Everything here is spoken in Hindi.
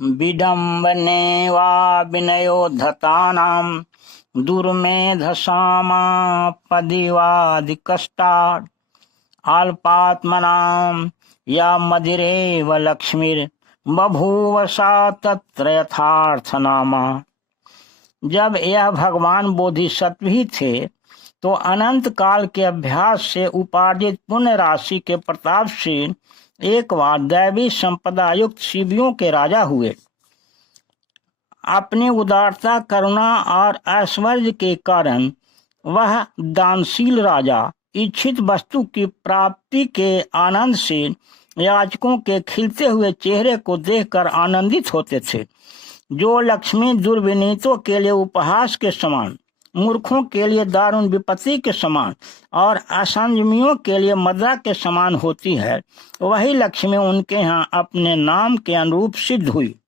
विडम्बने वा विनयोद्धतानां दुर्मेधसामापदिवादिकष्टात् अल्पात्मनां या मदिरेव लक्ष्मीर्बभूव सा तत्र यथार्थ नामा। जब यह भगवान बोधिसत्व ही थे तो अनंत काल के अभ्यास से उपार्जित पुण्य राशि के प्रताप से एक बार दैवी संपदा युक्त शिवियों के राजा हुए। अपनी उदारता, करुणा और ऐश्वर्य के कारण वह दानशील राजा इच्छित वस्तु की प्राप्ति के आनंद से याचकों के खिलते हुए चेहरे को देखकर आनंदित होते थे। जो लक्ष्मी दुर्विनीतों के लिए उपहास के समान, मूर्खों के लिए दारुण विपत्ति के समान और असंयमियों के लिए मदरा के समान होती है, वही लक्ष्मी उनके यहाँ अपने नाम के अनुरूप सिद्ध हुई।